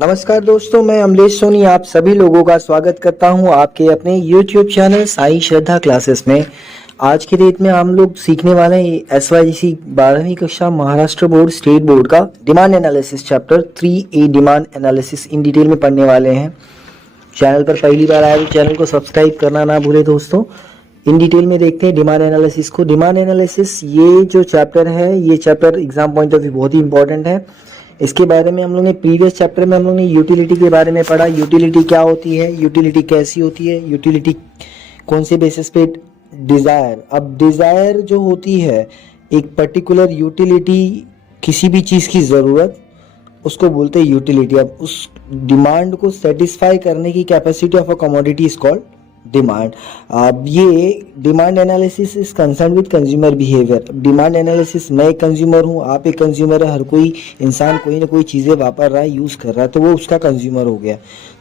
नमस्कार दोस्तों, मैं अमलेश सोनी आप सभी लोगों का स्वागत करता हूं आपके अपने YouTube चैनल साई श्रद्धा क्लासेस में। आज की डेट में हम लोग सीखने वाले हैं SYGC 12वीं कक्षा महाराष्ट्र बोर्ड स्टेट बोर्ड का demand analysis chapter 3A demand analysis in detail में पढ़ने वाले हैं। चैनल पर पहली बार आए तो चैनल को सब्सक्राइब करना ना भूले दोस्तों। इन डिटेल में देखते हैं डिमांड एनालिसिस को। डिमांड एनालिसिस ये जो चैप्टर है, ये chapter exam point of view बहुत ही इंपॉर्टेंट है। इसके बारे में हम लोग ने प्रीवियस चैप्टर में हम लोग ने यूटिलिटी के बारे में पढ़ा। यूटिलिटी क्या होती है, यूटिलिटी कैसी होती है, यूटिलिटी कौन से बेसिस पे। डिज़ायर, अब डिज़ायर जो होती है एक पर्टिकुलर यूटिलिटी, किसी भी चीज़ की ज़रूरत, उसको बोलते हैं यूटिलिटी। अब उस डिमांड को सेटिस्फाई करने की capacity of a commodity is called demand. अब ये demand analysis is concern with consumer behaviour. Demand analysis, मैं एक कंज्यूमर हूँ, आप एक कंज्यूमर है, हर कोई इंसान कोई ना कोई चीज़ें वापर रहा है, यूज़ कर रहा है, तो वो उसका कंज्यूमर हो गया।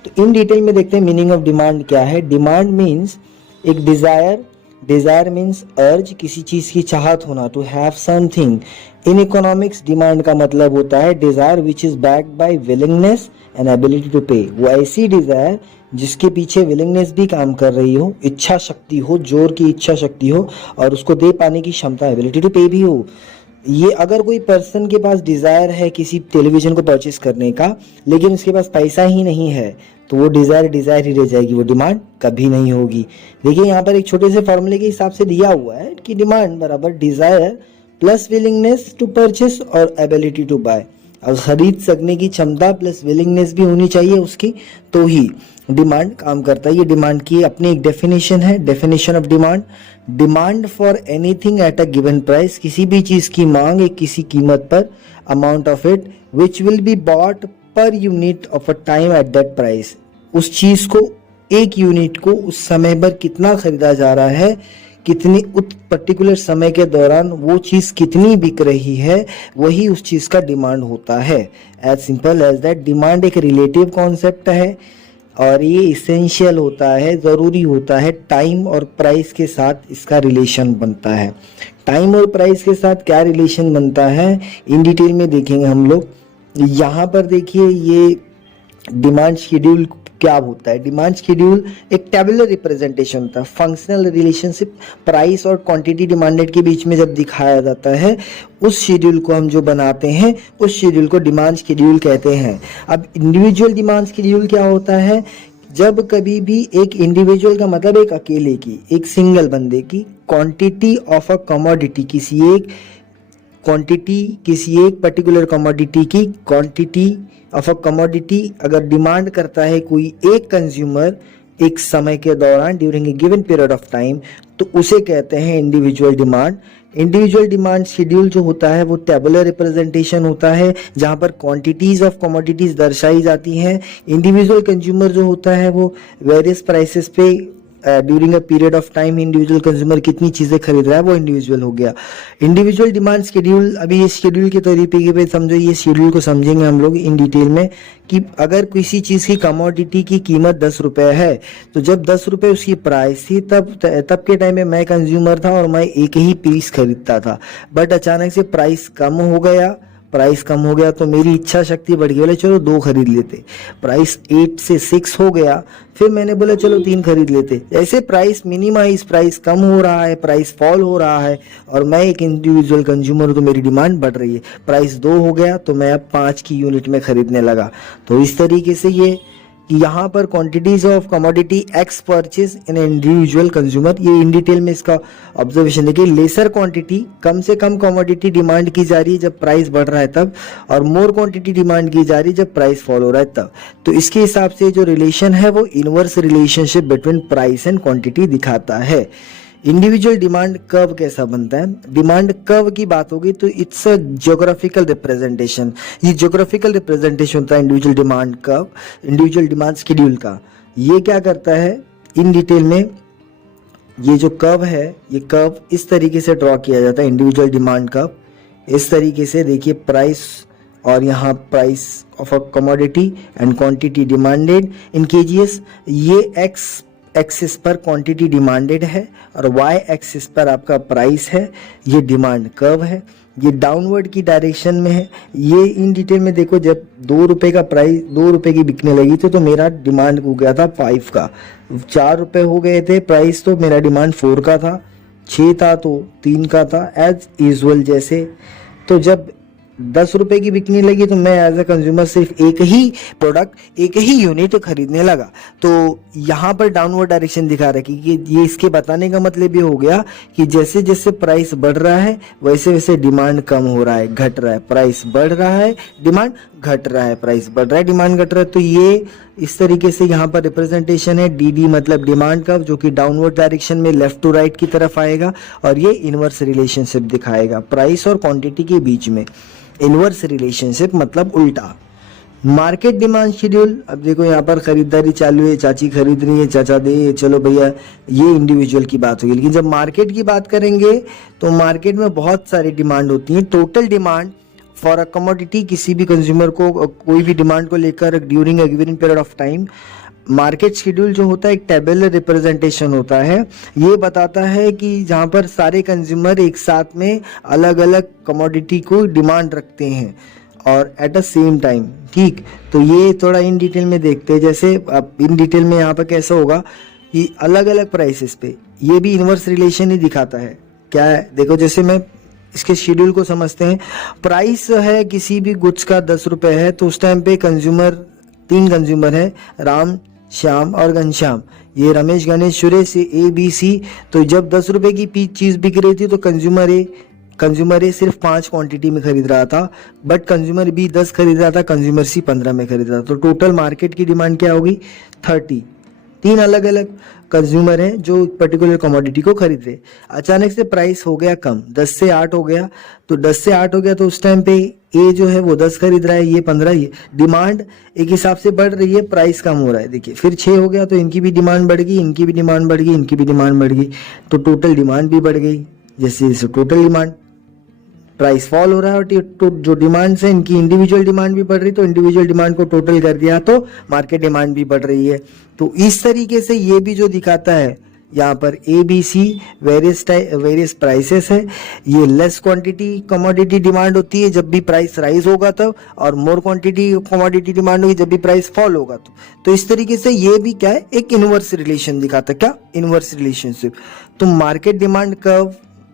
तो इन डिटेल में देखते हैं मीनिंग ऑफ डिमांड क्या है। डिमांड मीन्स एक डिज़ायर, डिज़ायर मीन्स अर्ज, किसी चीज़ की चाहत होना, to have something. In economics demand का मतलब होता है desire which is backed by willingness and ability to pay. वो ऐसी डिज़ायर जिसके पीछे विलिंगनेस भी काम कर रही हो, इच्छा शक्ति हो, जोर की इच्छा शक्ति हो, और उसको दे पाने की क्षमता, एबिलिटी टू पे भी हो। ये अगर कोई पर्सन के पास डिज़ायर है किसी टेलीविज़न को परचेस करने का, लेकिन उसके पास पैसा ही नहीं है, तो वो डिज़ायर डिज़ायर ही रह जाएगी, वो डिमांड कभी नहीं होगी। देखिए यहाँ पर एक छोटे से फॉर्मूले के हिसाब से दिया हुआ है कि डिमांड बराबर desire plus willingness to purchase और एबिलिटी टू बाय। और खरीद सकने की क्षमता प्लस विलिंगनेस भी होनी चाहिए उसकी, तो ही डिमांड काम करता है। ये डिमांड की अपनी एक डेफिनेशन है। Definition of demand, demand for anything at a given price, किसी भी चीज़ की मांग एक किसी कीमत पर, amount of it which will be bought per unit of a time at that price. उस चीज़ को, एक यूनिट को उस समय पर कितना खरीदा जा रहा है, कितनी उस पर्टिकुलर समय के दौरान वो चीज़ कितनी बिक रही है, वही उस चीज़ का डिमांड होता है। As simple as that. Demand एक रिलेटिव कॉन्सेप्ट है और ये इसेंशियल होता है, ज़रूरी होता है। टाइम और प्राइस के साथ इसका रिलेशन बनता है। टाइम और प्राइस के साथ क्या रिलेशन बनता है इन डिटेल में देखेंगे हम लोग। यहाँ पर देखिए ये डिमांड शेड्यूल क्या होता है। डिमांड शेड्यूल एक टेबुलर रिप्रेजेंटेशन होता है। फंक्शनल रिलेशनशिप प्राइस और क्वांटिटी डिमांडेड के बीच में जब दिखाया जाता है, उस शेड्यूल को हम जो बनाते हैं उस शेड्यूल को डिमांड शेड्यूल कहते हैं। अब इंडिविजुअल डिमांड शेड्यूल क्या होता है, जब कभी भी एक इंडिविजुअल का मतलब एक अकेले की, एक सिंगल बंदे की क्वांटिटी ऑफ अ कमोडिटी, किसी एक क्वांटिटी, किसी एक पर्टिकुलर कमोडिटी की क्वांटिटी ऑफ अ कमोडिटी अगर डिमांड करता है कोई एक कंज्यूमर एक समय के दौरान, during a given period of time, तो उसे कहते हैं individual demand. Individual demand schedule जो होता है वो टेबुलर रिप्रेजेंटेशन होता है, जहां पर क्वांटिटीज ऑफ कमोडिटीज दर्शाई जाती हैं। इंडिविजुअल कंज्यूमर जो होता है वो वेरियस प्राइसेस पे during a period of time individual consumer कितनी चीज़ें खरीद रहा है, वो इंडिविजुअल हो गया। इंडिविजुअल डिमांड शेड्यूल, अभी इस शेड्यूल के तरीके पे समझो, ये शेड्यूल को समझेंगे हम लोग इन डिटेल में कि अगर किसी चीज़ की कमोडिटी की कीमत 10 रुपये है, तो जब 10 रुपये उसकी प्राइस थी तब के टाइम में मैं कंज्यूमर था और मैं एक ही पीस खरीदता था। बट अचानक से प्राइस कम हो गया, प्राइस कम हो गया तो मेरी इच्छा शक्ति बढ़ गई, बोले चलो 2 खरीद लेते। प्राइस 8 से 6 हो गया, फिर मैंने बोला चलो 3 खरीद लेते। ऐसे प्राइस मिनिमाइज, प्राइस कम हो रहा है, प्राइस फॉल हो रहा है, और मैं एक इंडिविजुअल कंज्यूमर हूँ तो मेरी डिमांड बढ़ रही है। प्राइस 2 हो गया तो मैं अब 5 की यूनिट में खरीदने लगा। तो इस तरीके से ये यहाँ पर quantities of commodity x purchase in individual consumer, ये इन डिटेल में इसका ऑब्जर्वेशन देखिए। लेसर क्वांटिटी, कम से कम कमोडिटी डिमांड की जा रही है जब प्राइस बढ़ रहा है तब, और मोर क्वांटिटी डिमांड की जा रही है जब प्राइस फॉल हो रहा है तब। तो इसके हिसाब से जो रिलेशन है वो inverse relationship between price and quantity दिखाता है। इंडिविजुअल डिमांड कर्व कैसा बनता है, डिमांड कर्व की बात होगी तो इट्स अ ज्योग्राफिकल रिप्रेजेंटेशन। ये ज्योग्राफिकल रिप्रेजेंटेशन होता है individual demand curve, individual demand schedule का। ये क्या करता है इन डिटेल में, ये जो कर्व है, ये कर्व इस तरीके से ड्रॉ किया जाता है इंडिविजुअल डिमांड कर्व। इस तरीके से देखिए, प्राइस और यहाँ price of a commodity and quantity demanded in KGS. ये एक्स एक्सिस पर क्वांटिटी डिमांडेड है और वाई एक्सिस पर आपका प्राइस है, ये डिमांड कर्व है। ये डाउनवर्ड की डायरेक्शन में है। ये इन डिटेल में देखो, जब 2 रुपए का प्राइस 2 रुपए की बिकने लगी थी तो मेरा डिमांड हो गया था 5 का, 4 रुपए हो गए थे प्राइस तो मेरा डिमांड 4 का था, 6 था तो 3 का था एज यूजुअल जैसे। तो जब 10 रुपए की बिकने लगी तो मैं एज अ कंज्यूमर सिर्फ एक ही प्रोडक्ट, एक ही यूनिट खरीदने लगा। तो यहाँ पर डाउनवर्ड डायरेक्शन दिखा रखी कि ये इसके बताने का मतलब ये हो गया कि जैसे जैसे प्राइस बढ़ रहा है वैसे वैसे डिमांड कम हो रहा है, घट रहा है। प्राइस बढ़ रहा है, डिमांड घट रहा है, प्राइस बढ़ रहा है, डिमांड घट रहा है। तो ये इस तरीके से यहाँ पर रिप्रेजेंटेशन है। डी मतलब डिमांड कर्व, जो कि डाउनवर्ड डायरेक्शन में लेफ्ट टू राइट की तरफ आएगा, और ये इनवर्स रिलेशनशिप दिखाएगा प्राइस और क्वांटिटी के बीच में। इनवर्स रिलेशनशिप मतलब उल्टा। मार्केट डिमांड शेड्यूल, अब देखो यहाँ पर खरीदारी चालू है, चाची खरीद रही है, चाचा दे, चलो भैया, ये इंडिविजुअल की बात होगी। लेकिन जब मार्केट की बात करेंगे तो मार्केट में बहुत सारी डिमांड होती है। Total demand for a commodity, किसी भी कंज्यूमर को कोई भी डिमांड को लेकर during a given period of time. Market schedule जो होता है एक टेबुलर रिप्रेजेंटेशन होता है। ये बताता है कि जहाँ पर सारे कंज्यूमर एक साथ में अलग अलग कमोडिटी को डिमांड रखते हैं और एट अ सेम टाइम। ठीक, तो ये थोड़ा इन डिटेल में देखते हैं। जैसे अब इन डिटेल में यहाँ पर कैसा होगा कि अलग अलग प्राइसेस पे ये भी इनवर्स रिलेशन ही दिखाता है। क्या है देखो, जैसे मैं इसके शेड्यूल को समझते हैं। प्राइस है किसी भी गुड्स का 10 रुपए है, तो उस टाइम पे कंज्यूमर 3 कंज्यूमर है, राम, श्याम और घनश्याम। ये रमेश, गणेश, सुरेश, ABC। तो जब 10 रुपए की चीज बिक रही थी तो कंज्यूमर ए सिर्फ 5 क्वांटिटी में खरीद रहा था, बट कंज्यूमर B 10 खरीद रहा था, कंज्यूमर C 15 में खरीद रहा था। तो टोटल मार्केट की डिमांड क्या होगी? 30। 3 अलग अलग कंज्यूमर हैं जो पर्टिकुलर कमोडिटी को खरीद रहे। अचानक से प्राइस हो गया कम, 10 से 8 हो गया। तो 10 से 8 हो गया तो उस टाइम पे ए जो है वो 10 खरीद रहा है, ये 15। ये डिमांड एक हिसाब से बढ़ रही है, प्राइस कम हो रहा है। देखिए फिर 6 हो गया तो इनकी भी डिमांड बढ़ गई, इनकी भी डिमांड बढ़ गई, इनकी भी डिमांड बढ़ गई। तो टोटल डिमांड भी बढ़ गई। जैसे जैसे टोटल डिमांड, प्राइस फॉल हो रहा है और तो जो डिमांड है इनकी इंडिविजुअल डिमांड भी बढ़ रही, तो इंडिविजुअल डिमांड को टोटल कर दिया तो मार्केट डिमांड भी बढ़ रही है। तो इस तरीके से ये भी जो दिखाता है यहाँ पर ABC वेरियस प्राइसेस है। ये लेस क्वांटिटी कमोडिटी डिमांड होती है जब भी प्राइस राइज होगा तब, और मोर क्वांटिटी कमोडिटी डिमांड होगी जब भी प्राइस फॉल होगा तो इस तरीके से ये भी क्या है, एक इनवर्स रिलेशन दिखाता है। क्या? Inverse relationship. तो मार्केट डिमांड कर्व,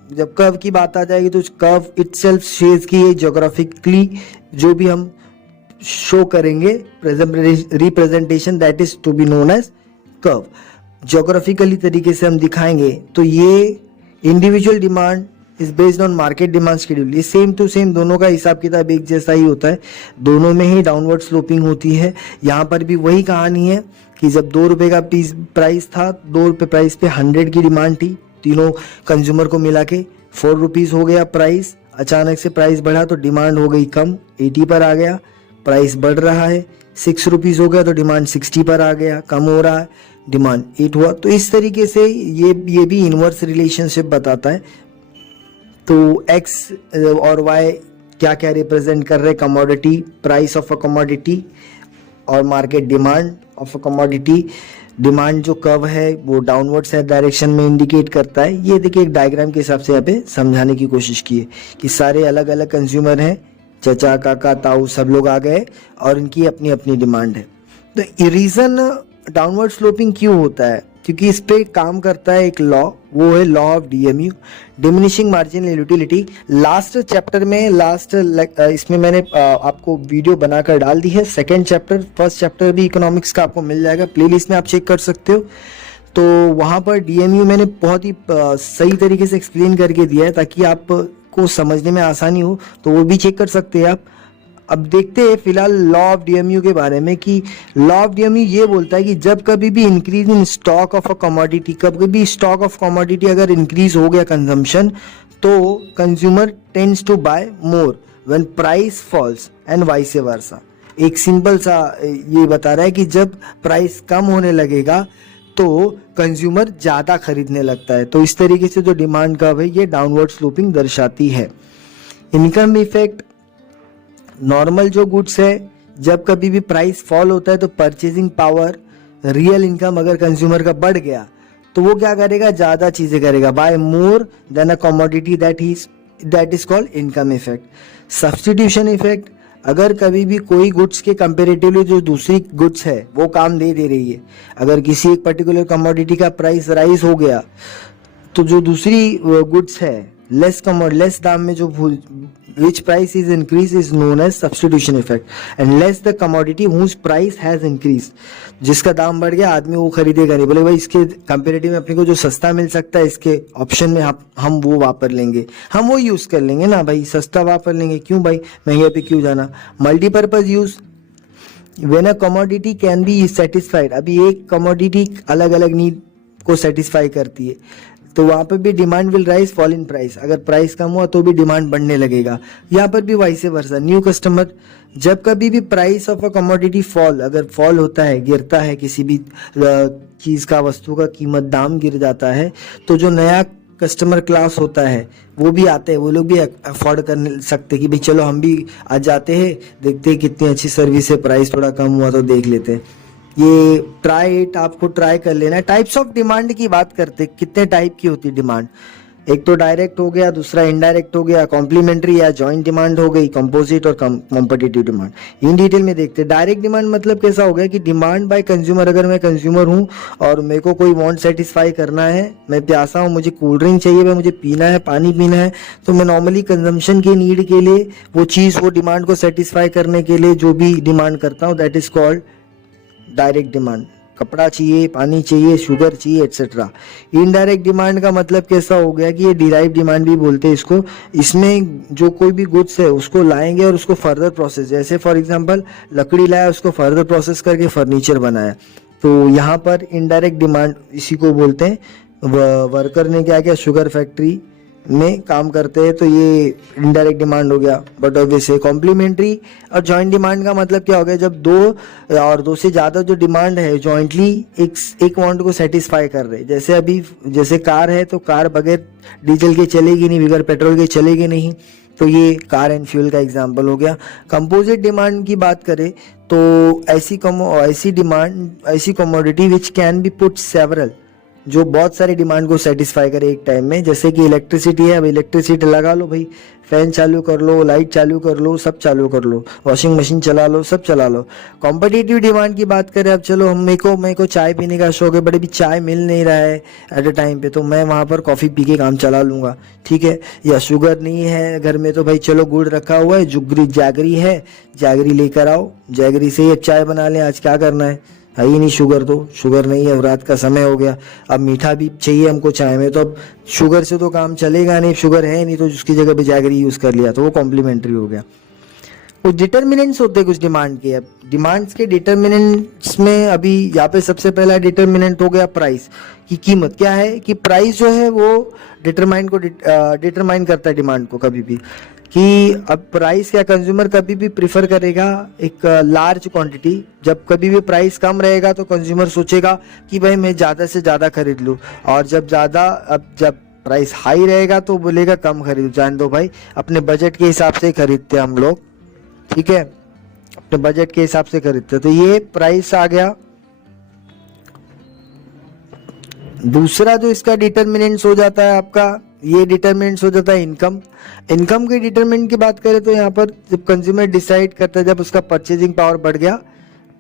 जब कर्व की बात आ जाएगी तो कर्व इटसेल्फ शेयर्स की ज्योग्राफिकली जो भी हम शो करेंगे representation, that is to be known as curve. Geographically तरीके से हम दिखाएंगे तो ये individual demand is based on market demand schedule. ये सेम टू सेम दोनों का हिसाब किताब एक जैसा ही होता है, दोनों में ही डाउनवर्ड स्लोपिंग होती है। यहाँ पर भी वही कहानी है कि जब 2 रुपए का प्राइस था, 2 रुपए प्राइस पे 100 की डिमांड थी, तीनों कंज्यूमर को मिला के 4 रुपीज हो गया प्राइस। अचानक से प्राइस बढ़ा तो डिमांड हो गई कम, 80 पर आ गया। प्राइस बढ़ रहा है, 6 रुपीज हो गया तो डिमांड 60 पर आ गया, कम हो रहा है, डिमांड 8 हुआ। तो इस तरीके से ये भी इनवर्स रिलेशनशिप बताता है। तो X और Y क्या क्या रिप्रेजेंट कर रहे हैं? Commodity, price of a commodity और market demand of a commodity. Demand जो कर्व है वो डाउनवर्ड साइड डायरेक्शन में इंडिकेट करता है। ये देखिए एक डायग्राम के हिसाब से यहाँ पे समझाने की कोशिश की है कि सारे अलग अलग कंज्यूमर हैं, चचा, काका, ताऊ सब लोग आ गए और इनकी अपनी अपनी डिमांड है। तो रीजन डाउनवर्ड स्लोपिंग क्यों होता है? क्योंकि इस पे काम करता है एक लॉ, वो है law of DMU, diminishing marginal utility. Last chapter में इसमें मैंने आपको वीडियो बनाकर डाल दी है। सेकंड चैप्टर, फर्स्ट चैप्टर भी इकोनॉमिक्स का आपको मिल जाएगा, प्लेलिस्ट में आप चेक कर सकते हो। तो वहाँ पर DMU मैंने बहुत ही सही तरीके से एक्सप्लेन करके दिया है ताकि आपको समझने में आसानी हो, तो वो भी चेक कर सकते हैं आप। अब देखते हैं फिलहाल लॉ ऑफ DMU के बारे में कि लॉ ऑफ DMU ये बोलता है कि जब कभी भी increase in stock of a commodity, कभी भी स्टॉक ऑफ कमोडिटी अगर इंक्रीज हो गया कंजम्पशन, तो consumer tends to buy more when price falls and vice versa. एक सिंपल सा ये बता रहा है कि जब प्राइस कम होने लगेगा तो कंज्यूमर ज्यादा खरीदने लगता है। तो इस तरीके से जो डिमांड कर्व है ये डाउनवर्ड स्लोपिंग दर्शाती है। इनकम इफेक्ट, नॉर्मल जो गुड्स है जब कभी भी प्राइस फॉल होता है तो परचेजिंग पावर, रियल इनकम अगर कंज्यूमर का बढ़ गया तो वो क्या करेगा? ज्यादा चीजें करेगा, buy more then a commodity that he is that is called income effect. Substitution effect, अगर कभी भी कोई गुड्स के कंपेरेटिवली जो दूसरी गुड्स है वो काम दे रही है, अगर किसी एक पर्टिकुलर कमोडिटी का प्राइस राइज हो गया तो जो दूसरी गुड्स है लेस दाम में जो which price is increased is known as substitution effect and less the commodity whose price has increased, जिसका दाम बढ़ गया आदमी वो खरीदेगा नहीं, बोले भाई इसके कंपेरेटिव में अपने को जो सस्ता मिल सकता है इसके ऑप्शन में हम वो वापर लेंगे, हम वो यूज कर लेंगे ना भाई, सस्ता वापर लेंगे, क्यों भाई महंगे पे क्यों जाना। Multipurpose use, when a commodity can be satisfied, अभी एक कमोडिटी अलग अलग नीड को सेटिस्फाई करती है तो वहां पर भी demand will rise fall in price, अगर प्राइस कम हुआ तो भी डिमांड बढ़ने लगेगा। यहाँ पर भी वाइस वर्सा, न्यू कस्टमर, जब कभी भी price of a commodity fall, अगर फॉल होता है, गिरता है, किसी भी चीज का वस्तु का कीमत दाम गिर जाता है तो जो नया कस्टमर क्लास होता है वो भी आते हैं, वो लोग भी अफोर्ड कर सकते कि भाई चलो हम भी आज जाते हैं, देखते हैं कितनी अच्छी सर्विस है, प्राइस थोड़ा कम हुआ तो देख लेते हैं। ये ट्राई इट, आपको ट्राई कर लेना है। टाइप्स ऑफ डिमांड की बात करते, कितने टाइप की होती है डिमांड, एक तो डायरेक्ट हो गया, दूसरा इनडायरेक्ट हो गया, कॉम्प्लीमेंट्री या जॉइंट डिमांड हो गई, कंपोजिट और कॉम्पिटिटिव डिमांड। इन डिटेल में देखते हैं। डायरेक्ट डिमांड मतलब कैसा हो गया कि डिमांड बाय कंज्यूमर, अगर मैं कंज्यूमर हूँ और मेरे को कोई वांट सेटिस्फाई करना है, मैं प्यासा हूँ, मुझे कोल्ड ड्रिंक चाहिए, भाई मुझे पीना है, पानी पीना है, तो मैं नॉर्मली कंजम्पशन की नीड के लिए वो चीज़, वो डिमांड को सेटिस्फाई करने के लिए जो भी डिमांड करता हूँ that is called direct demand. कपड़ा चाहिए, पानी चाहिए, शुगर चाहिए, एक्सेट्रा। इनडायरेक्ट डिमांड का मतलब कैसा हो गया कि ये डिराइव डिमांड भी बोलते हैं इसको, इसमें जो कोई भी गुड्स है उसको लाएंगे और उसको फर्दर प्रोसेस, जैसे फॉर एग्जांपल लकड़ी लाया, उसको फर्दर प्रोसेस करके फर्नीचर बनाया, तो यहाँ पर इनडायरेक्ट डिमांड इसी को बोलते हैं। वर्कर ने क्या किया, शुगर फैक्ट्री में काम करते हैं तो ये इनडायरेक्ट डिमांड हो गया। बट ऑब्वियसली कॉम्प्लीमेंट्री और जॉइंट डिमांड का मतलब क्या हो गया, जब दो और दो से ज़्यादा जो डिमांड है जॉइंटली एक वांट को सेटिस्फाई कर रहे, जैसे अभी जैसे कार है तो कार बगैर डीजल के चलेगी नहीं, बगैर पेट्रोल के चलेगी नहीं, तो ये कार एंड फ्यूल का एग्जाम्पल हो गया। कंपोजिट डिमांड की बात करें तो ऐसी डिमांड, ऐसी commodity which can be put several, जो बहुत सारी डिमांड को सेटिस्फाई करे एक टाइम में, जैसे कि इलेक्ट्रिसिटी है, अब इलेक्ट्रिसिटी लगा लो भाई, फैन चालू कर लो, लाइट चालू कर लो, सब चालू कर लो, वॉशिंग मशीन चला लो, सब चला लो। कॉम्पिटिटिव डिमांड की बात करें, अब चलो मेरे को चाय पीने का शौक है, बट अभी चाय मिल नहीं रहा है एट अ टाइम पे, तो मैं वहाँ पर कॉफ़ी पी के काम चला लूँगा, ठीक है। या शुगर नहीं है घर में तो भाई चलो गुड़ रखा हुआ है, जैगरी है, जैगरी लेकर आओ, जैगरी से ही अब चाय बना लें, आज क्या करना है ही नहीं शुगर, तो शुगर नहीं है, रात का समय हो गया, अब मीठा भी चाहिए हमको चाय में, तो अब शुगर से तो काम चलेगा नहीं, शुगर है नहीं, तो उसकी जगह पे जैगरी यूज़ कर लिया तो वो कॉम्प्लीमेंट्री हो गया। कुछ डिटर्मिनेंट्स होते हैं कुछ डिमांड के। अब डिमांड्स के डिटर्मिनेंट्स में अभी यहाँ पे सबसे पहला डिटर्मिनेंट हो गया प्राइस की कीमत। क्या है कि प्राइस जो है वो डिटरमाइन करता है डिमांड को कभी भी, कि अब प्राइस क्या, कंज्यूमर कभी भी प्रिफर करेगा एक लार्ज क्वांटिटी, जब कभी भी प्राइस कम रहेगा तो कंज्यूमर सोचेगा कि भाई मैं ज़्यादा से ज़्यादा खरीद लूँ, और जब प्राइस हाई रहेगा तो बोलेगा कम खरीदो, जान दो भाई अपने बजट के हिसाब से खरीदते हैं हम लोग, ठीक है, अपने बजट के हिसाब से खरीदते हैं। तो ये प्राइस आ गया। दूसरा जो इसका डिटर्मिनेंट्स हो जाता है आपका, ये डिटर्मिनेंट्स हो जाता है इनकम। इनकम के डिटर्मिनेंट की बात करें तो यहाँ पर जब कंज्यूमर डिसाइड करता है, जब उसका परचेजिंग पावर बढ़ गया,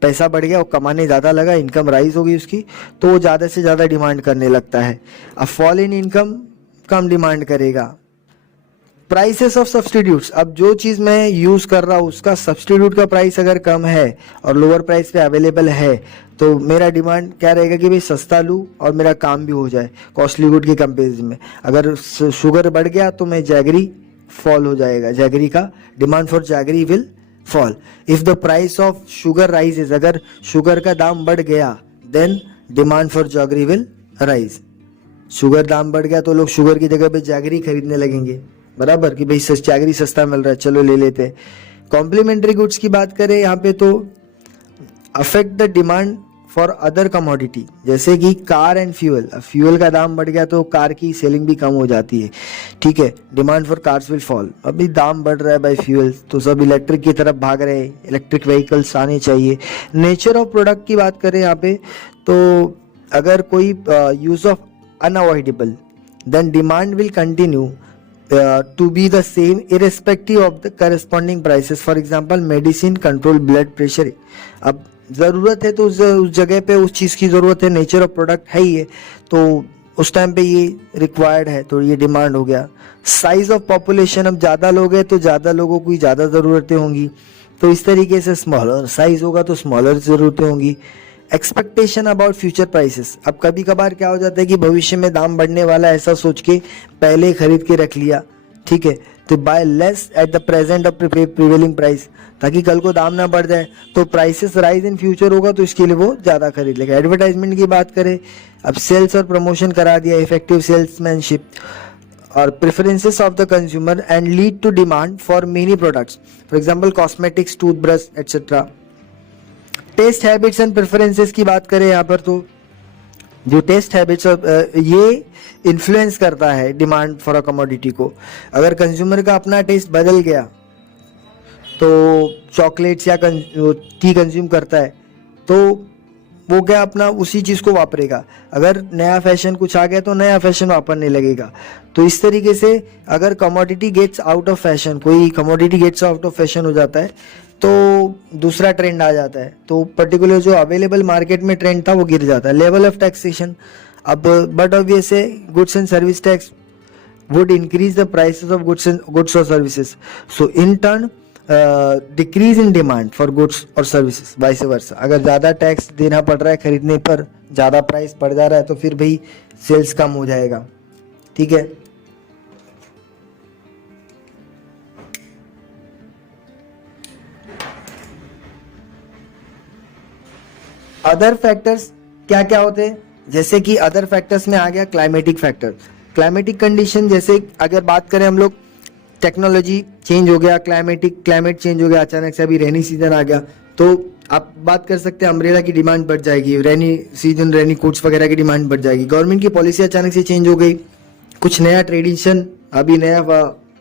पैसा बढ़ गया, वो कमाने ज़्यादा लगा, इनकम राइज होगी उसकी, तो वो ज़्यादा से ज़्यादा डिमांड करने लगता है। अब fall in income come demand करेगा। प्राइसेस ऑफ सब्सटीट्यूट्स, अब जो चीज़ मैं यूज़ कर रहा हूँ उसका सब्सटीट्यूट का प्राइस अगर कम है और लोअर प्राइस पे अवेलेबल है तो मेरा डिमांड क्या रहेगा कि भाई सस्ता लूँ और मेरा काम भी हो जाए कॉस्टली गुड के कंपेरिजन में। अगर शुगर बढ़ गया तो मैं जैगरी फॉल हो जाएगा, जैगरी का demand for jaggery will fall. If the price of sugar rises, अगर शुगर का दाम बढ़ गया then demand for jaggery will rise. Sugar दाम बढ़ गया तो लोग शुगर की जगह पे जैगरी खरीदने लगेंगे, बराबर, कि भाई जैगरी सस्ता मिल रहा है चलो ले लेते हैं। कॉम्प्लीमेंट्री गुड्स की बात करें यहाँ पे तो affect the demand for other commodity, जैसे कि कार एंड फ्यूल। फ्यूल का दाम बढ़ गया तो कार की सेलिंग भी कम हो जाती है, ठीक है, demand for cars will fall. अभी दाम बढ़ रहा है बाई फ्यूल तो सब इलेक्ट्रिक की तरफ भाग रहे हैं, इलेक्ट्रिक व्हीकल्स आने चाहिए। नेचर ऑफ प्रोडक्ट की बात करें यहाँ पे तो अगर कोई use of unavoidable then demand will continue to be the same irrespective of the corresponding prices. For example, medicine control blood pressure. अब ज़रूरत है तो उस जगह पे उस चीज़ की ज़रूरत है, नेचर ऑफ प्रोडक्ट है ही है, तो उस टाइम पे ये रिक्वायर्ड है, तो ये डिमांड हो गया. साइज ऑफ पॉपुलेशन, अब ज़्यादा लोग हैं तो ज़्यादा लोगों की ज़्यादा ज़रूरतें होंगी, तो इस तरीके से स्मॉलर साइज होगा तो स्मॉलर ज़रूरतें होंगी. एक्सपेक्टेशन अबाउट फ्यूचर प्राइसेस, अब कभी कभार क्या हो जाता है कि भविष्य में दाम बढ़ने वाला है ऐसा सोच के पहले खरीद के रख लिया, ठीक है, तो buy less at the present of prevailing price, ताकि कल को दाम ना बढ़ जाए, तो प्राइसेस राइज इन फ्यूचर होगा तो इसके लिए वो ज़्यादा खरीद लेगा. एडवर्टाइजमेंट की बात करें, अब सेल्स और प्रमोशन करा दिया, इफेक्टिव सेल्समैनशिप और preferences of the consumer and lead to demand for many products, for example cosmetics, toothbrush etcetera. Taste habits and preferences की बात करें यहाँ पर, तो जो टेस्ट हैबिट्स ये इन्फ्लुएंस करता है डिमांड फॉर अ कमोडिटी को. अगर कंज्यूमर का अपना टेस्ट बदल गया तो चॉकलेट्स या टी कंज्यूम करता है तो वो क्या अपना उसी चीज़ को वापरेगा. अगर नया फैशन कुछ आ गया तो नया फैशन वापरने लगेगा. तो इस तरीके से अगर commodity gets out of fashion, कोई commodity gets out of fashion हो जाता है तो दूसरा ट्रेंड आ जाता है, तो पर्टिकुलर जो अवेलेबल मार्केट में ट्रेंड था वो गिर जाता है. लेवल ऑफ टैक्सेशन, अब बट ऑब्वियस है goods and service tax would increase the prices of goods और services, so in turn decrease in demand for goods और सर्विसेज. वाइस वर्सा, अगर ज़्यादा टैक्स देना पड़ रहा है खरीदने पर, ज़्यादा प्राइस पड़ जा रहा है तो फिर भाई सेल्स कम हो जाएगा, ठीक है. अदर फैक्टर्स क्या क्या होते हैं, जैसे कि अदर फैक्टर्स में आ गया क्लाइमेटिक फैक्टर. क्लाइमेटिक कंडीशन, जैसे अगर बात करें हम लोग, टेक्नोलॉजी चेंज हो गया, क्लाइमेट चेंज हो गया, अचानक से अभी रेनी सीजन आ गया, तो आप बात कर सकते हैं अम्ब्रेला की डिमांड बढ़ जाएगी, रेनी सीजन रेनी कोट्स वगैरह की डिमांड बढ़ जाएगी. गवर्नमेंट की पॉलिसी अचानक से चेंज हो गई, कुछ नया ट्रेडिशन, अभी नया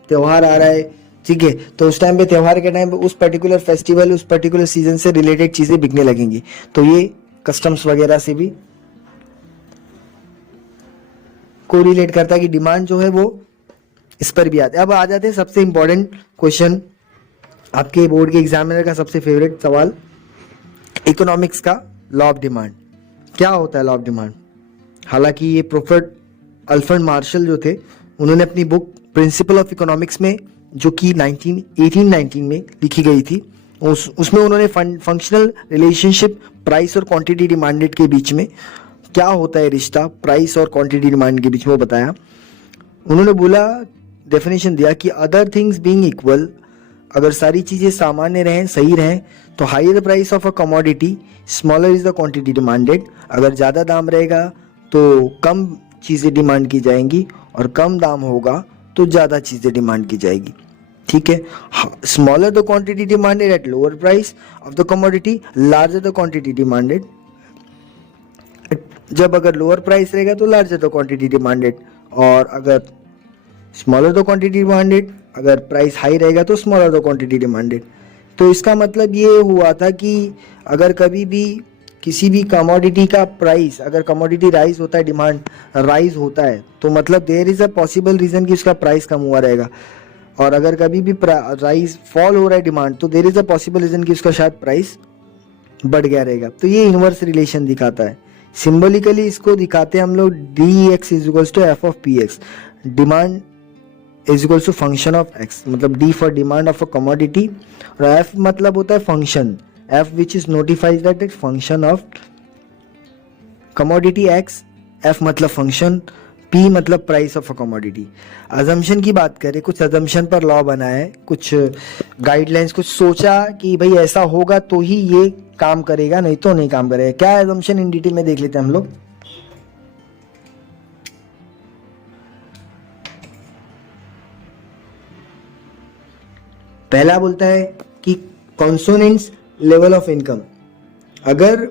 त्यौहार आ रहा है, ठीक है, तो उस टाइम पे त्यौहार के टाइम पे उस पर्टिकुलर फेस्टिवल, उस पर्टिकुलर सीजन से रिलेटेड चीजें बिकने लगेंगी, तो ये कस्टम्स वगैरह से भी कोरिलेट करता है कि डिमांड जो है वो इस पर भी आते हैं. अब आ जाते हैं सबसे इंपॉर्टेंट क्वेश्चन, आपके बोर्ड के एग्जामिनर का सबसे फेवरेट सवाल, इकोनॉमिक्स का लॉ ऑफ डिमांड. क्या होता है लॉ ऑफ डिमांड? हालांकि ये प्रोफेसर अल्फ्रेड मार्शल जो थे, उन्होंने अपनी बुक प्रिंसिपल ऑफ इकोनॉमिक्स में, जो कि 1819 में लिखी गई थी, उसमें उन्होंने फंक्शनल रिलेशनशिप प्राइस और क्वांटिटी डिमांडेड के बीच में क्या होता है रिश्ता प्राइस और क्वांटिटी डिमांड के बीच में, वो बताया. उन्होंने बोला, डेफिनेशन दिया कि अदर थिंग्स बीइंग इक्वल, अगर सारी चीज़ें सामान्य रहें, सही रहें, तो higher the price of a commodity smaller is the quantity demanded. अगर ज़्यादा दाम रहेगा तो कम चीज़ें डिमांड की जाएंगी, और कम दाम होगा तो ज़्यादा चीज़ें डिमांड की जाएगी, ठीक है. Smaller the quantity demanded at lower price of the commodity, larger the quantity demanded. जब अगर लोअर प्राइस रहेगा तो लार्जर द क्वांटिटी डिमांडेड, और अगर स्मॉलर द क्वांटिटी डिमांडेड, अगर प्राइस हाई रहेगा तो स्मॉलर द क्वांटिटी डिमांडेड. तो इसका मतलब ये हुआ था कि अगर कभी भी किसी भी कमोडिटी का प्राइस, अगर कमोडिटी राइज होता है, डिमांड राइज होता है, तो मतलब there is a possible reason कि उसका प्राइस कम हुआ रहेगा. और अगर कभी भी राइज फॉल हो रहा है डिमांड, तो there is a possible reason कि उसका शायद प्राइस बढ़ गया रहेगा. तो ये इनवर्स रिलेशन दिखाता है. सिंबॉलिकली इसको दिखाते हैं हम लोग, D X is equals to F of P X. Demand is equals to function of X, मतलब D for demand of a commodity, और एफ मतलब होता है function, F which is notifies that it function of commodity X, F मतलब function, P मतलब price of a commodity. Assumption की बात करें, कुछ अजम्पशन पर लॉ बना है, कुछ गाइडलाइंस, कुछ सोचा कि भाई ऐसा होगा तो ही ये काम करेगा, नहीं तो नहीं काम करेगा. क्या अजम्पशन इन डिटेल में देख लेते हैं हम लोग. पहला बोलता है कि कॉन्सोनेंट्स लेवल ऑफ इनकम, अगर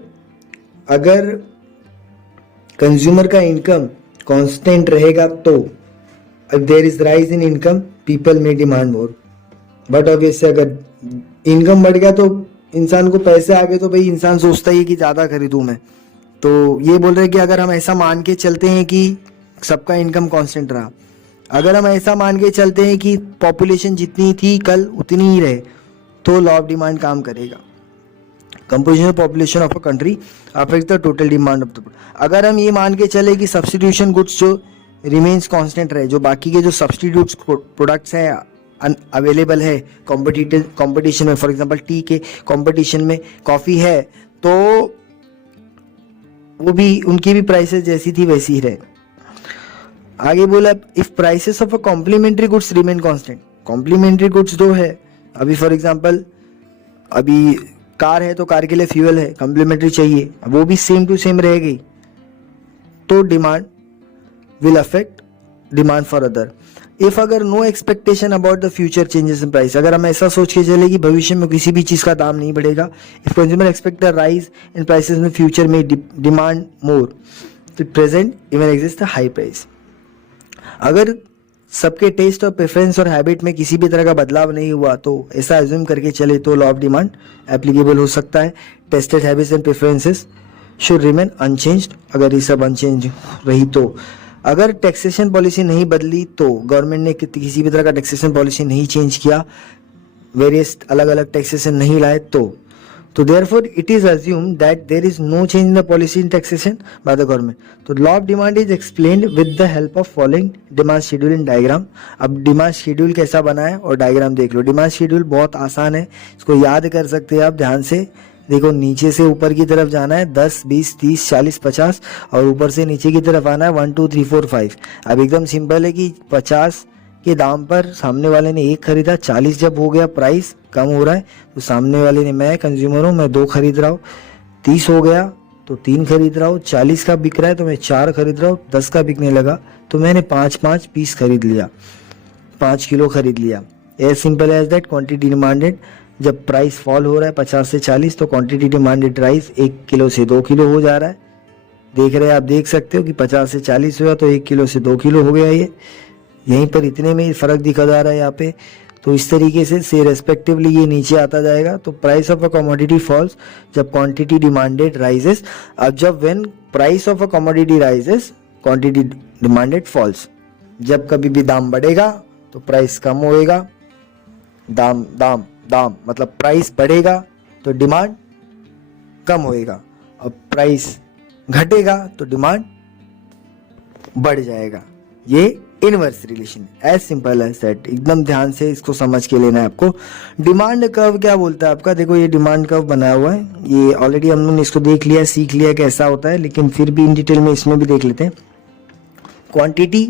कंज्यूमर का इनकम कांस्टेंट रहेगा तो if there is rise in income people may demand more, but obviously अगर इनकम बढ़ गया तो इंसान को पैसे आ गए तो भाई इंसान सोचता ही है कि ज़्यादा खरीदूं मैं. तो ये बोल रहे हैं कि अगर हम ऐसा मान के चलते हैं कि सबका इनकम कांस्टेंट रहा, अगर हम ऐसा मान के चलते हैं कि पॉपुलेशन जितनी थी कल उतनी ही रहे तो लॉ ऑफ डिमांड काम करेगा। Composition of population of a country affect the total demand of the. अगर हम ये मान के चले कि सब्स्टिट्यूशन गुड्स जो रिमेन्स कांस्टेंट रहे, जो बाकी के जो सब्स्टिट्यूट प्रोडक्ट्स हैं अवेलेबल है कंपटीशन में, फॉर एग्जांपल टी के कंपटीशन में कॉफ़ी है, तो वो भी उनकी भी प्राइसेस जैसी थी वैसी ही रहे। आगे बोला if prices of a complementary goods remain constant. Complementary goods दो है, अभी फॉर एग्जांपल अभी कार है तो कार के लिए फ्यूल है, कॉम्प्लीमेंट्री चाहिए, वो भी सेम टू सेम रहेगी, तो demand will affect demand for other. If अगर no expectation about the future changes in price, अगर हम ऐसा सोच के चले कि भविष्य में किसी भी चीज का दाम नहीं बढ़ेगा, if consumer expect a rise in prices in future में डिमांड मोर, तो present even exist a high price. अगर सबके टेस्ट और प्रेफरेंस और हैबिट में किसी भी तरह का बदलाव नहीं हुआ तो ऐसा एज्यूम करके चले तो लॉ ऑफ डिमांड एप्लीकेबल हो सकता है। Tested habits and preferences should remain unchanged, अगर ये सब अनचेंज रही तो। अगर टैक्सेशन पॉलिसी नहीं बदली तो, गवर्नमेंट ने किसी भी तरह का टैक्सेशन पॉलिसी नहीं चेंज किया, वेरियस अलग अलग टैक्सेशन नहीं लाए तो therefore it is assumed that there is no change in the policy in taxation by the government. तो law of demand is explained with the help of following demand schedule in diagram. अब demand schedule कैसा बना है और diagram देख लो। Demand schedule बहुत आसान है, इसको याद कर सकते हैं आप ध्यान से। देखो नीचे से ऊपर की तरफ जाना है 10, 20, 30, 40, 50 और ऊपर से नीचे की तरफ आना है 1, 2, 3, 4, 5। अब एकदम सिंपल है कि 50 के दाम पर सामने वाले ने एक खरीदा, 40 जब हो गया प्राइस कम हो रहा है तो सामने वाले ने, मैं कंज्यूमर हूँ मैं 2 खरीद रहा हूँ, 30 हो गया तो 3 खरीद रहा हूँ, 40 का बिक रहा है तो मैं 4 खरीद रहा हूँ, 10 का बिकने लगा तो मैंने 5 पीस खरीद लिया, 5 किलो खरीद लिया। As simple as that quantity demanded. जब प्राइस फॉल हो रहा है 50 से 40 तो क्वांटिटी डिमांडेड राइस 1 किलो से 2 किलो हो जा रहा है। देख रहे हैं आप, देख सकते हो कि 50 से 40 हुआ तो 1 किलो से 2 किलो हो गया। ये यहीं पर इतने में फर्क दिखा जा रहा है यहाँ पे। तो इस तरीके से रेस्पेक्टिवली ये नीचे आता जाएगा। तो price of a commodity falls जब क्वांटिटी डिमांडेड राइजेस। अब जब when price of a commodity rises quantity demanded falls, जब कभी भी दाम बढ़ेगा तो प्राइस कम होएगा, दाम मतलब प्राइस बढ़ेगा तो डिमांड कम होएगा, और प्राइस घटेगा तो डिमांड बढ़ जाएगा। ये inverse relation, as simple as that. एकदम ध्यान से इसको समझ के लेना है आपको। डिमांड कर्व क्या बोलता है आपका, देखो ये डिमांड कर्व बनाया हुआ है, ये ऑलरेडी हम लोगों ने इसको देख लिया, सीख लिया कैसा होता है, लेकिन फिर भी इन डिटेल में इसमें भी देख लेते हैं। Quantity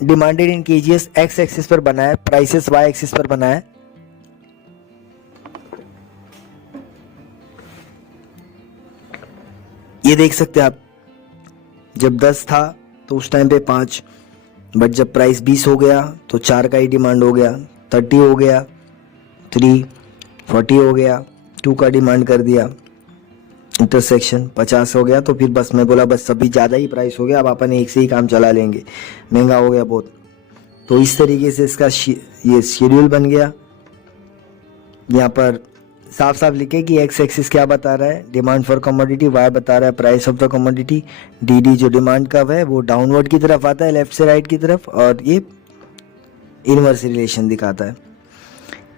demanded in KGS x axis पर बना है, प्राइसेस वाई एक्सिस पर बना है। ये देख सकते हैं आप, जब 10 था तो उस टाइम पे 5, बट जब प्राइस 20 हो गया तो 4 का ही डिमांड हो गया, 30 हो गया, 3, 40 हो गया, 2 का डिमांड कर दिया, इंटरसेक्शन 50 हो गया तो फिर बस मैं बोला बस अभी ज़्यादा ही प्राइस हो गया, अब अपन एक से ही काम चला लेंगे, महंगा हो गया बहुत। तो इस तरीके से इसका ये शेड्यूल बन गया। यहाँ पर साफ साफ लिखे कि एक्स एक्सिस क्या बता रहा है, डिमांड फॉर कमोडिटी, वाई बता रहा है price of the commodity, D जो डिमांड कर्व है वो डाउनवर्ड की तरफ आता है, लेफ्ट से राइट की तरफ, और ये इनवर्स रिलेशन दिखाता है।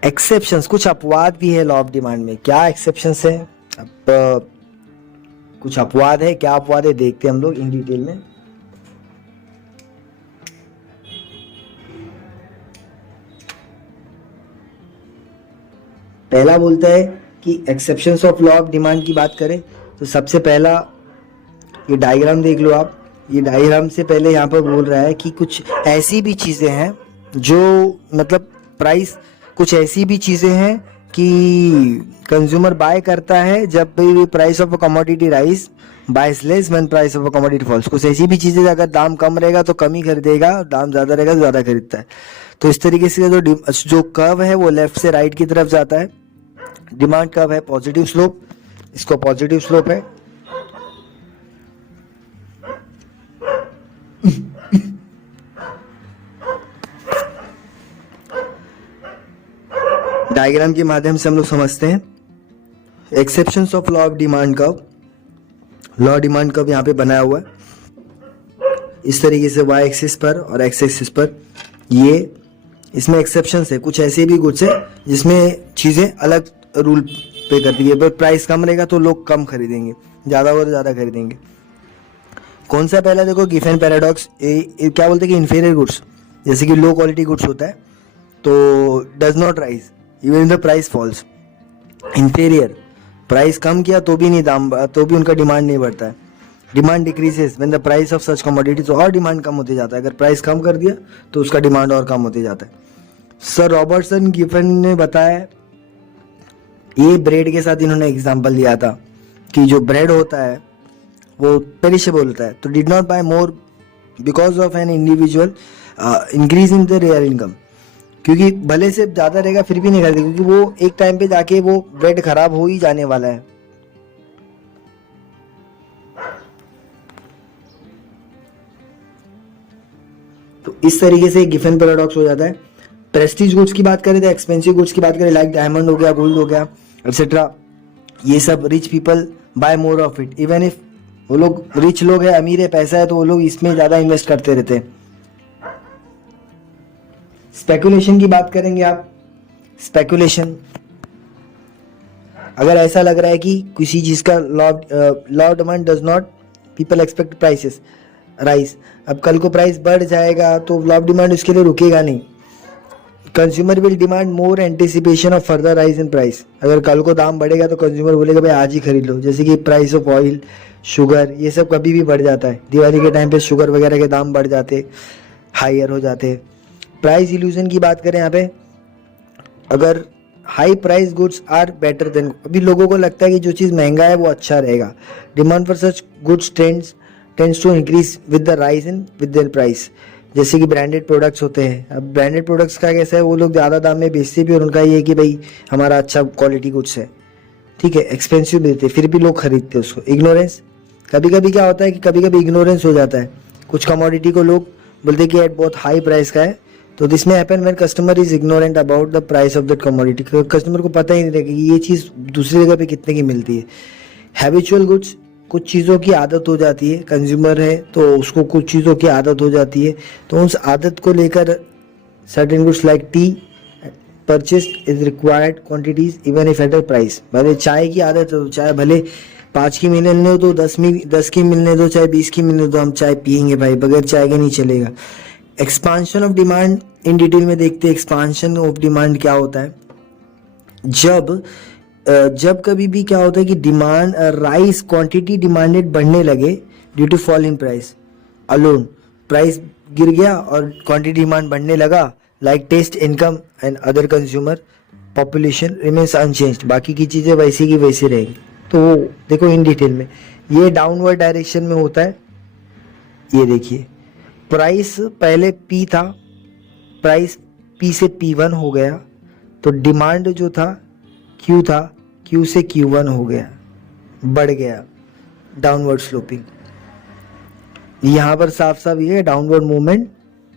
एक्सेप्शंस, कुछ अपवाद भी है लॉ ऑफ डिमांड में। क्या एक्सेप्शंस है, अब कुछ अपवाद है, क्या अपवाद है देखते हैं हम लोग इन डिटेल में। पहला बोलता है कि exceptions of law of demand की बात करें तो सबसे पहला ये डायग्राम देख लो आप। ये डायग्राम से पहले यहाँ पर बोल रहा है कि कुछ ऐसी भी चीज़ें हैं जो मतलब प्राइस, कुछ ऐसी भी चीज़ें हैं कि कंज्यूमर बाय करता है जब भी price of a commodity rise, buys less when price of a commodity falls. कुछ ऐसी भी चीज़ें अगर दाम कम रहेगा तो कम ही खरीदेगा, दाम ज़्यादा रहेगा तो ज़्यादा खरीदता है। तो इस तरीके से जो कर्व है वो लेफ्ट से राइट की तरफ जाता है। डिमांड कर्व है पॉजिटिव स्लोप, इसको पॉजिटिव स्लोप है। डायग्राम के माध्यम से हम लोग समझते हैं exceptions of law of demand curve. Law demand curve यहाँ पे बनाया हुआ है। इस तरीके से वाई एक्सिस पर और एक्स एक्सिस पर। ये इसमें एक्सेप्शंस है, कुछ ऐसे भी गुड्स है जिसमें चीज़ें अलग रूल पे करती है, पर प्राइस कम रहेगा तो लोग कम खरीदेंगे, ज़्यादा हो तो ज़्यादा खरीदेंगे। कौन सा पहला देखो, गिफेन पैराडॉक्स। क्या बोलते हैं कि इन्फीरियर गुड्स, जैसे कि लो क्वालिटी गुड्स होता है तो does not rise even the price falls. Inferior, price कम किया तो भी नहीं दाम, तो भी उनका डिमांड नहीं बढ़ता है। Demand decreases when the price of such commodities, और डिमांड कम होते जाता है। अगर प्राइस कम कर दिया तो उसका डिमांड और कम होते जाता है। सर रॉबर्टसन गिफेन ने बताया, ये ब्रेड के साथ इन्होंने एग्जांपल दिया था कि जो ब्रेड होता है वो पेरिशेबल होता है, तो did not buy more because of an individual increase in the real income, क्योंकि भले से ज़्यादा रहेगा फिर भी नहीं खरीदेगा, क्योंकि वो एक टाइम पे जाके वो ब्रेड खराब हो ही जाने वाला है। तो इस तरीके से गिफेन पैराडॉक्स हो जाता है। प्रेस्टीज गुड्स की बात करें तो एक्सपेंसिव गुड्स की बात करें, लाइक डायमंड हो गया, गोल्ड हो गया, एक्सेट्रा, ये सब rich people buy more of it. Even if वो लोग रिच लोग है, अमीर है, पैसा है, तो वो लोग इसमें ज़्यादा इन्वेस्ट करते रहते हैं। स्पेकुलेशन की बात करेंगे आप। स्पेकुलेशन, अगर ऐसा लग रहा है कि किसी चीज़ का law demand does not, people expect prices rise, अब कल को प्राइस बढ़ जाएगा तो लॉ डिमांड उसके लिए रुकेगा नहीं। Consumer will demand more anticipation of further rise in price, अगर कल को दाम बढ़ेगा तो कंज्यूमर बोलेगा भाई आज ही खरीद लो। जैसे कि प्राइस ऑफ ऑयल, शुगर, ये सब कभी भी बढ़ जाता है। दिवाली के टाइम पे शुगर वगैरह के दाम बढ़ जाते, हायर हो जाते। प्राइस इल्यूजन की बात करें यहाँ पे, अगर high price goods are better then, अभी लोगों को लगता है कि जो चीज़ महंगा है वो अच्छा रहेगा। Demand for such goods tends to increase with the rise in with the price. जैसे कि ब्रांडेड प्रोडक्ट्स होते हैं, अब ब्रांडेड प्रोडक्ट्स का कैसा है, वो लोग ज़्यादा दाम में बेचते भी और उनका ये है कि भाई हमारा अच्छा क्वालिटी गुड्स है, ठीक है, एक्सपेंसिव देते फिर भी लोग खरीदते हैं उसको। इग्नोरेंस, कभी कभी क्या होता है कि कभी कभी इग्नोरेंस हो जाता है, कुछ कमोडिटी को लोग बोलते हैं कि एट बहुत हाई प्राइस का है, तो दिस में happen when customer is ignorant about the price of that commodity. Customer को पता ही नहीं रहेगा कि ये चीज़ दूसरी जगह पे कितने की मिलती है। हैबिचुअल गुड्स, कुछ चीज़ों की आदत हो जाती है, कंज्यूमर है तो उसको कुछ चीज़ों की आदत हो जाती है, तो उस आदत को लेकर certain goods like T purchased is required quantities even if at a price. भले चाय की आदत हो, चाहे भले 5 की मिलने दो तो 10 की मिलने दो, चाहे 20 की मिलने दो, हम चाय पियेंगे भाई, बगैर चाय के नहीं चलेगा। Expansion of demand in detail में देखते हैं। एक्सपांशन ऑफ डिमांड क्या होता है, जब कभी भी क्या होता है कि डिमांड राइस क्वांटिटी डिमांडेड बढ़ने लगे due to fall in price alone, price गिर गया और क्वांटिटी डिमांड बढ़ने लगा, like taste, income and other consumer population remains unchanged, बाकी की चीज़ें वैसी की वैसी रहेगी। तो वो देखो इन डिटेल में, ये डाउनवर्ड डायरेक्शन में होता है। ये देखिए प्राइस पहले P था, प्राइस P से P1 हो गया, तो डिमांड जो था Q था, Q से Q1 हो गया, बढ़ गया, डाउनवर्ड स्लोपिंग। यहाँ पर साफ साफ ये है downward movement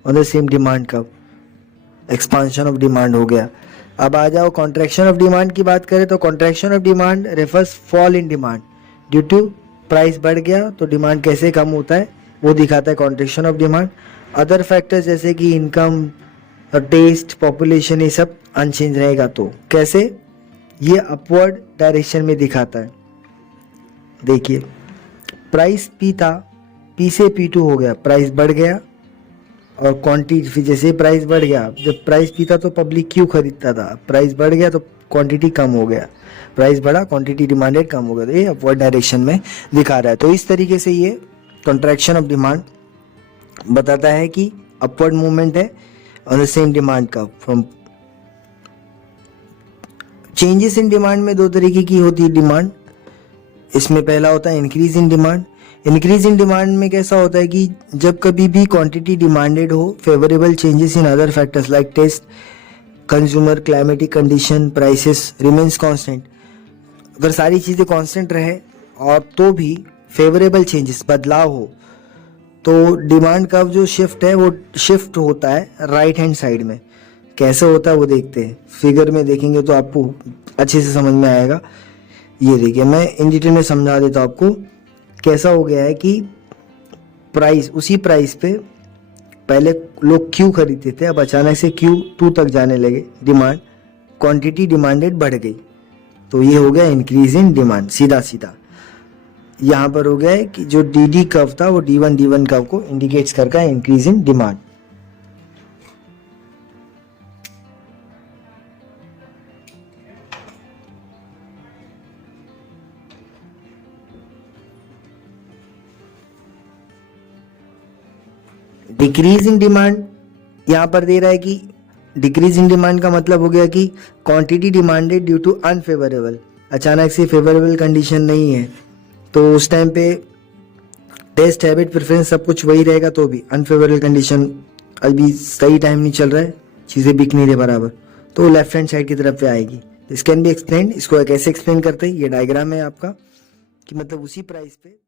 on the same demand curve, expansion of demand हो गया। अब आ जाओ कॉन्ट्रैक्शन ऑफ डिमांड की बात करें तो contraction of demand refers fall in demand due to price बढ़ गया तो डिमांड कैसे कम होता है वो दिखाता है contraction of demand. Other factors जैसे कि इनकम, टेस्ट, पॉपुलेशन, ये सब अनचेंज रहेगा तो कैसे, ये अपवर्ड डायरेक्शन में दिखाता है। देखिए प्राइस P था, P से P2 हो गया, प्राइस बढ़ गया और क्वांटिटी, फिर जैसे प्राइस बढ़ गया, जब प्राइस P था तो पब्लिक क्यों खरीदता था, प्राइस बढ़ गया तो क्वांटिटी कम हो गया, प्राइस बढ़ा क्वांटिटी डिमांडेड कम हो गया, तो ये अपवर्ड डायरेक्शन में दिखा रहा है। तो इस तरीके से ये कॉन्ट्रैक्शन ऑफ डिमांड बताता है कि अपवर्ड मूवमेंट है on the same demand curve from. Changes in demand में दो तरीके की होती है डिमांड, इसमें पहला होता है increase in demand. Increase in demand में कैसा होता है कि जब कभी भी क्वांटिटी डिमांडेड हो, favourable changes in other factors like taste, consumer, climatic condition, prices remains constant, अगर सारी चीज़ें कांस्टेंट रहे और तो भी फेवरेबल चेंजेस, बदलाव हो, तो डिमांड का जो शिफ्ट है वो शिफ्ट होता है राइट हैंड साइड में। कैसे होता है वो देखते हैं, फिगर में देखेंगे तो आपको अच्छे से समझ में आएगा। ये देखिए मैं इन डिटेल में समझा देता हूँ आपको। कैसा हो गया है कि प्राइस, उसी प्राइस पे पहले लोग क्यू खरीदते थे, अब अचानक से क्यू 2 तक जाने लगे, डिमांड, क्वांटिटी डिमांडेड बढ़ गई, तो ये हो गया इंक्रीज इन डिमांड। सीधा सीधा यहाँ पर हो गया है कि जो डी कर्व था वो D1 कर्व को इंडिकेट्स करता है increase in demand. Decrease in demand यहाँ पर दे रहा है कि डिक्रीज इन डिमांड का मतलब हो गया कि quantity demanded due to unfavourable, अचानक से फेवरेबल कंडीशन नहीं है, तो उस टाइम पे टेस्ट, हैबिट, प्रेफरेंस सब कुछ वही रहेगा, तो भी अनफेवरेबल कंडीशन, अभी सही टाइम नहीं चल रहा है, चीज़ें बिक नहीं रही बराबर, तो लेफ्ट हैंड साइड की तरफ पे आएगी। दिस कैन बी एक्सप्लेन, इसको कैसे एक्सप्लेन करते हैं, ये डायग्राम है आपका कि मतलब उसी प्राइस पे